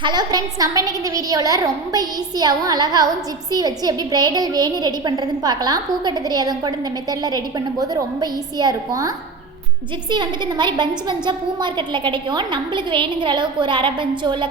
Hello friends, நம்ம இன்றைக்கி இந்த வீடியோவில் ரொம்ப ஈஸியாகவும் அழகாகவும் ஜிப்ஸி வச்சு எப்படி பிரைடல் வேணி ரெடி பண்ணுறதுன்னு பார்க்கலாம். பூக்கட்ட தெரியாதவங்க கூட இந்த மெத்தடில் ரெடி பண்ணும்போது ரொம்ப ஈஸியாக இருக்கும். ஜிப்ஸி வந்துட்டு இந்த மாதிரி பஞ்சாக பூ மார்க்கெட்டில் கிடைக்கும். நம்மளுக்கு வேணுங்கிற அளவுக்கு ஒரு அரை பஞ்சோ இல்லை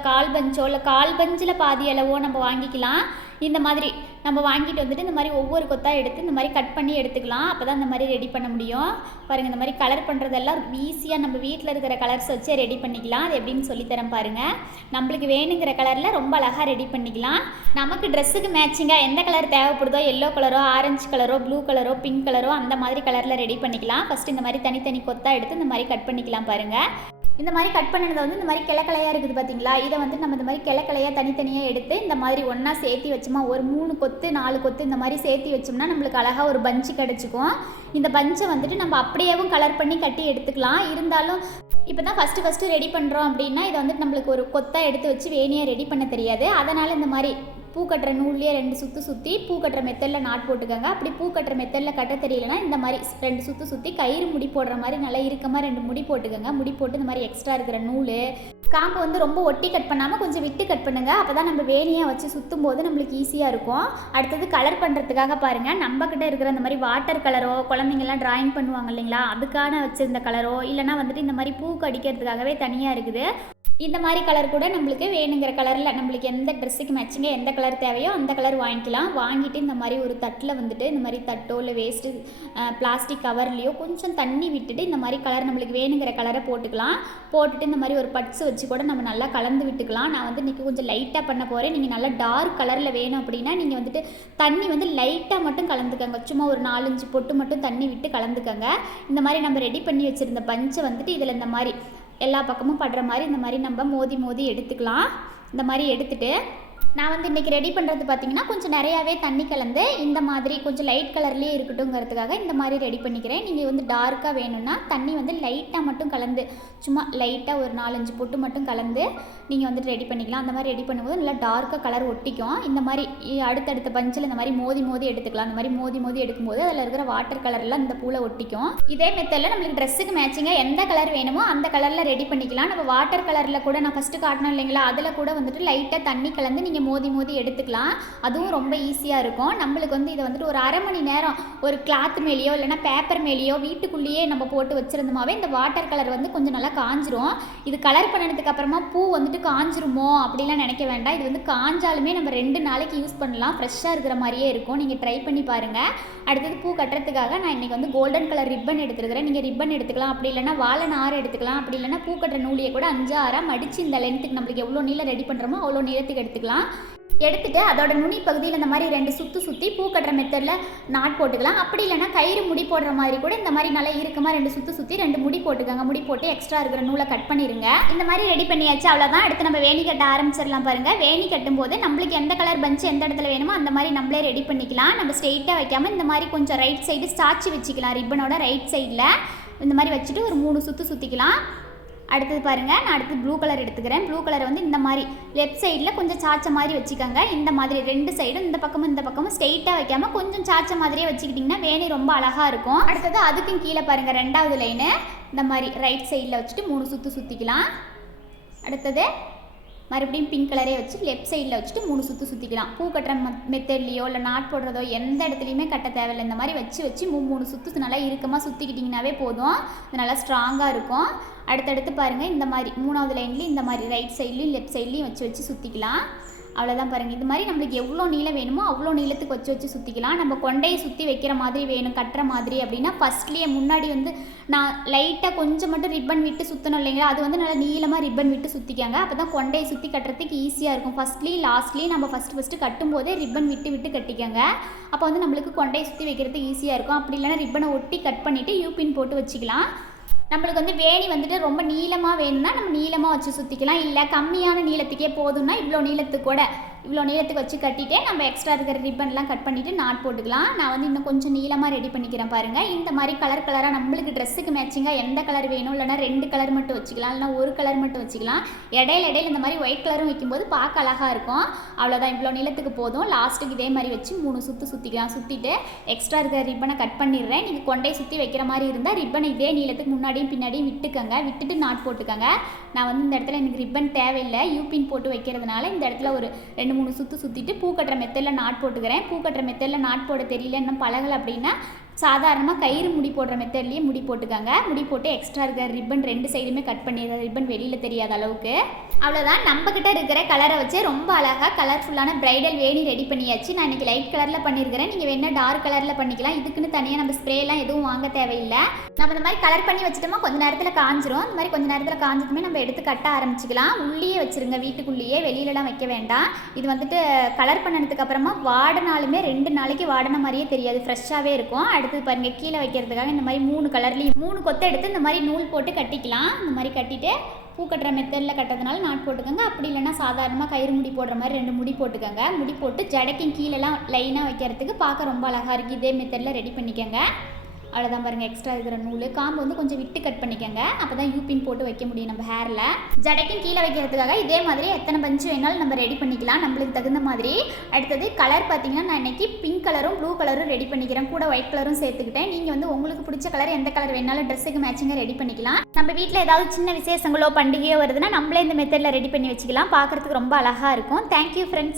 கால் பஞ்சில் பாதி அளவோ நம்ம வாங்கிக்கலாம். இந்த மாதிரி நம்ம வாங்கிட்டு வந்துட்டு இந்த மாதிரி ஒவ்வொரு கொத்தாக எடுத்து இந்த மாதிரி கட் பண்ணி எடுத்துக்கலாம். அப்போ தான் இந்த மாதிரி ரெடி பண்ண முடியும். பாருங்கள், இந்த மாதிரி கலர் பண்ணுறதெல்லாம் ஈஸியாக நம்ம வீட்டில் இருக்கிற கலர்ஸ் வச்சு ரெடி பண்ணிக்கலாம். அது எப்படின்னு சொல்லித்தரேன் பாருங்கள். நம்மளுக்கு வேணுங்கிற கலரில் ரொம்ப அழகாக ரெடி பண்ணிக்கலாம். நமக்கு ட்ரெஸ்ஸுக்கு மேட்சிங்காக எந்த கலர் தேவைப்படுதோ, எல்லோ கலரோ, ஆரஞ்சு கலரோ, ப்ளூ கலரோ, பிங்க் கலரோ அந்த மாதிரி கலரில் ரெடி பண்ணிக்கலாம். ஃபஸ்ட்டு இந்த மாதிரி தனித்தனி கொத்தாக எடுத்து இந்த மாதிரி கட் பண்ணிக்கலாம் பாருங்கள். இந்த மாதிரி கட் பண்ணினதை வந்து இந்த மாதிரி கிளக்கலையாக இருக்குது பார்த்தீங்களா, இதை வந்து நம்ம இந்த மாதிரி கிளக்கலையாக தனித்தனியாக எடுத்து இந்த மாதிரி ஒன்றா சேர்த்து வச்சோமா, ஒரு 3 கொத்து 4 கொத்து இந்த மாதிரி சேர்த்து வச்சோம்னா நம்மளுக்கு அழகாக ஒரு பஞ்சு கிடச்சிக்கும். இந்த பஞ்சை வந்துட்டு நம்ம அப்படியேவும் கலர் பண்ணி கட்டி எடுத்துக்கலாம். இருந்தாலும் இப்போ தான் ஃபஸ்ட்டு ரெடி பண்ணுறோம் அப்படின்னா இதை வந்துட்டு நம்மளுக்கு ஒரு கொத்தாக எடுத்து வச்சு வேணியாக ரெடி பண்ண தெரியாது. அதனால் இந்த மாதிரி பூ கட்டுற நூல்லையே 2 சுற்று சுற்றி பூ கட்டுற மெத்தடில் நாட் போட்டுக்கோங்க. அப்படி பூ கட்டுற மெத்தடில் கட்ட தெரியலனா இந்த மாதிரி 2 சுற்று சுற்றி கயிறு முடி போடுற மாதிரி நல்லா இறுக்கமாக 2 முடி போட்டுக்கோங்க. முடி போட்டு இந்த மாதிரி எக்ஸ்ட்ரா இருக்கிற நூல் காம்பு வந்து ரொம்ப ஒட்டி கட் பண்ணாமல் கொஞ்சம் விட்டு கட் பண்ணுங்கள். அப்போ தான் நம்ம வேணியாக வச்சு சுற்றும் போது நம்மளுக்கு ஈஸியாக இருக்கும். அடுத்தது கலர் பண்ணுறதுக்காக பாருங்கள், நம்மக்கிட்ட இருக்கிற இந்த மாதிரி வாட்டர் கலரோ, குழந்தைங்கள்லாம் ட்ராயிங் பண்ணுவாங்க இல்லைங்களா, அதுக்கான வச்சுருந்த கலரோ, இல்லைனா வந்துட்டு இந்த மாதிரி பூ கடிக்கிறதுக்காகவே தனியாக இருக்குது. இந்த மாதிரி கலர் கூட நம்மளுக்கு வேணுங்கிற கலரில் நம்மளுக்கு எந்த ட்ரெஸ்ஸுக்கு மேட்சிங்காக எந்த கலர் தேவையோ அந்த கலர் வாங்கிக்கலாம். வாங்கிட்டு இந்த மாதிரி ஒரு தட்டில் வந்துட்டு இந்த மாதிரி தட்டோ இல்லை வேஸ்ட்டு பிளாஸ்டிக் கவர்லேயோ கொஞ்சம் தண்ணி விட்டுட்டு இந்த மாதிரி கலர் நம்மளுக்கு வேணுங்கிற கலரை போட்டுக்கலாம். போட்டுட்டு இந்த மாதிரி ஒரு பட்ஸ் வச்சு கூட நம்ம நல்லா கலந்து விட்டுக்கலாம். நான் வந்து இன்றைக்கி கொஞ்சம் லைட்டாக பண்ண போகிறேன். நீங்கள் நல்லா டார்க் கலரில் வேணும் அப்படின்னா நீங்கள் வந்துட்டு தண்ணி வந்து லைட்டாக மட்டும் கலந்துக்கங்க. சும்மா ஒரு 4-5 பொட்டு மட்டும் தண்ணி விட்டு கலந்துக்கங்க. இந்த மாதிரி நம்ம ரெடி பண்ணி வச்சுருந்த பஞ்சை வந்துட்டு இதில் இந்த மாதிரி எல்லா பக்கமும் படுற மாதிரி இந்த மாதிரி நம்ம மோதி எடுத்துக்கலாம். இந்த மாதிரி எடுத்துகிட்டு நான் வந்து இன்றைக்கி ரெடி பண்ணுறது பார்த்திங்கன்னா கொஞ்சம் நிறையாவே தண்ணி கலந்து இந்த மாதிரி கொஞ்சம் லைட் கலர்லேயே இருக்கட்டுங்கிறதுக்காக இந்த மாதிரி ரெடி பண்ணிக்கிறேன். நீங்கள் வந்து டார்க்காக வேணும்னா தண்ணி வந்து லைட்டாக மட்டும் கலந்து சும்மா லைட்டாக ஒரு 4-5 பொட்டு மட்டும் கலந்து நீங்கள் வந்துட்டு ரெடி பண்ணிக்கலாம். அந்த மாதிரி ரெடி பண்ணும்போது நல்லா டார்க்காக கலர் ஒட்டிக்கும். இந்த மாதிரி அடுத்தடுத்த பஞ்சில் இந்த மாதிரி மோதி எடுத்துக்கலாம். அந்த மாதிரி மோதி எடுக்கும்போது அதில் இருக்கிற வாட்டர் கலர்லாம் இந்த பூவில் ஒட்டிக்கும். இதே மெத்தடில் நம்மளுக்கு ட்ரெஸ்ஸுக்கு மேட்சிங்காக எந்த கலர் வேணுமோ அந்த கலரில் ரெடி பண்ணிக்கலாம். நம்ம வாட்டர் கலரில் கூட நான் ஃபஸ்ட்டு காட்டணும் இல்லைங்களா, அதில் கூட வந்துட்டு லைட்டாக தண்ணி கலந்து நீங்கள் மோதி எடுத்துக்கலாம். அதுவும் ரொம்ப ஈஸியாக இருக்கும். நம்மளுக்கு வந்து இதை வந்துட்டு ஒரு அரை மணி நேரம் ஒரு கிளாத் மேலேயோ இல்லைனா பேப்பர் மேலேயோ வீட்டுக்குள்ளேயே நம்ம போட்டு வச்சுருந்தோமாவே இந்த வாட்டர் கலர் வந்து கொஞ்சம் நல்லா காஞ்சிரும். இது கலர் பண்ணதுக்கு அப்புறமா பூ வந்துட்டு காஞ்சிருமோ அப்படிலாம் நினைக்க வேண்டாம். இது வந்து காஞ்சாலுமே நம்ம 2 நாளைக்கு யூஸ் பண்ணலாம். ஃப்ரெஷ்ஷாக இருக்கிற மாதிரியே இருக்கும். நீங்கள் ட்ரை பண்ணி பாருங்கள். அடுத்தது பூ கட்டுறதுக்காக நான் இன்றைக்கி வந்து கோல்டன் கலர் ரிப்பன் எடுத்துருக்கிறேன். நீங்கள் ரிப்பன் எடுத்துக்கலாம், அப்படி இல்லைனா வாழை நார் எடுத்துக்கலாம், அப்படி இல்லைனா பூ கட்டுற நூலியை கூட 5-6 மடித்து இந்த லென்த்துக்கு நம்மளுக்கு எவ்வளோ நீளம் ரெடி பண்ணுறோமோ அவ்வளோ நீளத்துக்கு எடுத்துக்கலாம். எடுத்துகிட்டு அதோட நுனி பகுதியில் இந்த மாதிரி 2 சுற்று சுற்றி பூ கட்டுற மெத்தடில் நாட் போட்டுக்கலாம். அப்படி இல்லைனா கயிறு முடி போடுற மாதிரி கூட இந்த மாதிரி நல்லா இறுக்கமாக 2 சுற்று சுற்றி 2 முடி போட்டுக்கோங்க. முடி போட்டு எக்ஸ்ட்ரா இருக்கிற நூலை கட் பண்ணிடுங்க. இந்த மாதிரி ரெடி பண்ணியாச்சு, அவ்வளோதான். அடுத்து நம்ம வேணி கட்ட ஆரம்பிச்சிடலாம் பாருங்கள். வேணி கட்டும்போது நம்மளுக்கு எந்த கலர் பஞ்சு எந்த இடத்துல வேணுமோ அந்த மாதிரி நம்மளே ரெடி பண்ணிக்கலாம். நம்ம ஸ்ட்ரெயிட்டாக வைக்காமல் இந்த மாதிரி கொஞ்சம் ரைட் சைடு ஸ்டாச்சு வச்சுக்கலாம். ரிப்பனோட ரைட் சைடில் இந்த மாதிரி வச்சுட்டு ஒரு 3 சுற்று சுற்றிக்கலாம். அடுத்தது பாருங்கள், நான் அடுத்து ப்ளூ கலர் எடுத்துக்கிறேன். ப்ளூ கலர் வந்து இந்த மாதிரி லெஃப்ட் சைடில் கொஞ்சம் சாச்ச மாதிரி வச்சுக்கோங்க. இந்த மாதிரி 2 சைடும் இந்த பக்கமும் ஸ்ட்ரெயிட்டாக வைக்காமல் கொஞ்சம் சாச்ச மாதிரியே வச்சுக்கிட்டிங்கன்னா வேணி ரொம்ப அழகாக இருக்கும். அடுத்தது அதுக்கும் கீழே பாருங்கள், 2வது லைனு இந்த மாதிரி ரைட் சைடில் வச்சுட்டு 3 சுற்று சுற்றிக்கலாம். அடுத்தது மறுபடியும் பிங்க் கலரே வச்சு லெஃப்ட் சைடில் வச்சுட்டு 3 சுற்று சுற்றிக்கலாம். பூ கட்டுற மெத்தட்லையோ இல்லை நாட் போடுறதோ எந்த இடத்துலையுமே கட்ட தேவையில்லை. இந்த மாதிரி வச்சு 3 சுற்று நல்லா இறுக்கமாக சுற்றிக்கிட்டிங்கனாவே போதும். இது நல்லா ஸ்ட்ராங்காக இருக்கும். அடுத்தடுத்து பாருங்கள், இந்த மாதிரி 3வது லைன்லேயும் இந்த மாதிரி ரைட் சைட்லேயும் லெஃப்ட் சைட்லேயும் வச்சு சுற்றிக்கலாம். அவ்வளோதான் பாருங்கள். இது மாதிரி நம்மளுக்கு எவ்வளோ நீளம் வேணுமோ அவ்வளோ நீளத்துக்கு வச்சு சுற்றிக்கலாம். நம்ம கொண்டையை சுற்றி வைக்கிற மாதிரி வேணும் கட்டுற மாதிரி அப்படின்னா ஃபஸ்ட்லேயே முன்னாடி வந்து நான் லைட்டாக கொஞ்சம் மட்டும் ரிப்பன் விட்டு சுற்றணும் இல்லைங்களா, அது வந்து நல்லா நீளமாக ரிப்பன் விட்டு சுற்றிக்காங்க. அப்போ தான் கொண்டையை சுற்றி கட்டுறதுக்கு ஈஸியாக இருக்கும். ஃபஸ்ட்லேயும் லாஸ்ட்லேயும் நம்ம ஃபஸ்ட்டு கட்டும்போதே ரிப்பன் விட்டு கட்டிக்கங்க. அப்போ வந்து நம்மளுக்கு கொண்டையை சுற்றி வைக்கிறதுக்கு ஈஸியாக இருக்கும். அப்படி இல்லைனா ரிப்பனை ஒட்டி கட் பண்ணிவிட்டு யூபின் போட்டு வச்சுக்கலாம். நம்மளுக்கு வந்து வேணி வந்துட்டு ரொம்ப நீளமாக வேணும்னா நம்ம நீளமாக வச்சு சுற்றிக்கலாம். இல்லை கம்மியான நீளத்துக்கே போதும்னா இவ்வளோ நீளத்துக்கு வச்சு கட்டிகிட்டே நம்ம எக்ஸ்ட்ரா இருக்கிற ரிப்பன்லாம் கட் பண்ணிவிட்டு நாட் போட்டுக்கலாம். நான் வந்து இன்னும் கொஞ்சம் நீளமாக ரெடி பண்ணிக்கிறேன் பாருங்கள். இந்த மாதிரி கலராக நம்மளுக்கு ட்ரெஸ்ஸுக்கு மேட்சிங்காக எந்த கலர் வேணும், இல்லைனா 2 கலர் மட்டும் வச்சுக்கலாம், இல்லைனா 1 கலர் மட்டும் வச்சுக்கலாம். இடையில இந்த மாதிரி ஒயிட் கலரும் வைக்கும்போது பார்க்க அழகாக இருக்கும். அவ்வளோதான், இவ்வளோ நீளத்துக்கு போதும். லாஸ்ட்டுக்கு இதே மாதிரி வச்சு 3 சுற்று சுற்றிக்கலாம். சுற்றிட்டு எக்ஸ்ட்ரா இருக்கிற ரிப்பனை கட் பண்ணிடுறேன். நீங்கள் கொண்டை சுற்றி வைக்கிற மாதிரி இருந்தால் ரிப்பனை இதே நீளத்துக்கு முன்னாடி முன்னாடியும் பின்னாடியும் விட்டுட்டு நாட் போட்டுக்கோங்க. நான் வந்து இந்த இடத்துல எனக்கு ரிப்பன் தேவையில்லை, யூபின் போட்டு வைக்கிறதுனால இந்த இடத்துல ஒரு 2-3 சுற்றிட்டு பூ கட்டுற மெத்தடில் நாட் போட்டுக்கிறேன். பூ கட்டுற மெத்தடில் நாட் போட தெரியல, இன்னும் பழகலை அப்படின்னா சாதாரணமாக கயிறு முடி போடுற மெத்தட்லேயே முடி போட்டுக்கோங்க. முடி போட்டு எக்ஸ்ட்ரா இருக்கிற ரிப்பன் 2 சைடுமே கட் பண்ணிடுற ரிப்பன் வெளியில் தெரியாத அளவுக்கு. அவ்வளோதான், நம்மக்கிட்ட இருக்கிற கலரை வச்சு ரொம்ப அழகாக கலர்ஃபுல்லான பிரைடல் வேணி ரெடி பண்ணியாச்சு. நான் இன்றைக்கி லைட் கலரில் பண்ணியிருக்கிறேன், நீங்கள் வேணால் டார்க் கலரில் பண்ணிக்கலாம். இதுக்குன்னு தனியாக நம்ம ஸ்ப்ரேலாம் எதுவும் வாங்க தேவையில்லை. நம்ம இந்த மாதிரி கலர் பண்ணி வச்சுட்டோமா கொஞ்சம் நேரத்தில் காஞ்சிரும். இந்த மாதிரி கொஞ்சம் நேரத்தில் காஞ்சதுமே நம்ம எடுத்து கட்ட ஆரம்பிச்சிக்கலாம். உள்ளேயே வச்சுருங்க, வீட்டுக்குள்ளேயே, வெளியிலலாம் வைக்க வேண்டாம். இது வந்துட்டு கலர் பண்ணதுக்கு அப்புறமா வாடினாலுமே 2 நாளைக்கு வாடின மாதிரியே தெரியாது, ஃப்ரெஷ்ஷாகவே இருக்கும். அடுத்தது பாருங்கள், கீழே வைக்கிறதுக்காக இந்த மாதிரி 3 கலர்லேயும் 3 கொத்தை எடுத்து இந்த மாதிரி நூல் போட்டு கட்டிக்கலாம். இந்த மாதிரி கட்டிட்டு பூ கட்டுற மெத்தடில் கட்டுறதுனால நாட் போட்டுக்கோங்க. அப்படி இல்லைன்னா சாதாரணமாக கயிறு முடி போடுற மாதிரி 2 முடி போட்டுக்கோங்க. முடி போட்டு ஜடைக்கும் கீழெல்லாம் லைனாக வைக்கிறதுக்கு பார்க்க ரொம்ப அழகாக இருக்குது. இதே மெத்தடில் ரெடி பண்ணிக்கோங்க. அவ்வளோதான் பாருங்கள், எக்ஸ்ட்ரா இருக்கிற நூல் காம்பு வந்து கொஞ்சம் விட்டு கட் பண்ணிக்கோங்க. அப்போ தான் யூபின் போட்டு வைக்க முடியும் நம்ம ஹேரில். ஜடைக்கும் கீழே வைக்கிறதுக்காக இதே மாதிரி எத்தனை பஞ்சு வேணாலும் நம்ம ரெடி பண்ணிக்கலாம், நம்மளுக்கு தகுந்த மாதிரி. அடுத்தது கலர் பார்த்தீங்கன்னா நான் இன்றைக்கி பிங்க் கலரும் ப்ளூ கலரும் ரெடி பண்ணிக்கிறேன், கூட ஒயிட் கலரும் சேர்த்துக்கிட்டேன். நீங்கள் வந்து உங்களுக்கு பிடிச்ச கலர் எந்த கலர் வேணாலும் ட்ரெஸ்ஸுக்கு மேட்சிங்காக ரெடி பண்ணிக்கலாம். நம்ம வீட்டில் ஏதாவது சின்ன விசேஷங்களோ பண்டிகையோ வருதுன்னா நம்மளே இந்த மெத்தடில் ரெடி பண்ணி வச்சுக்கலாம். பார்க்குறதுக்கு ரொம்ப அழகாக இருக்கும். Thank you friends.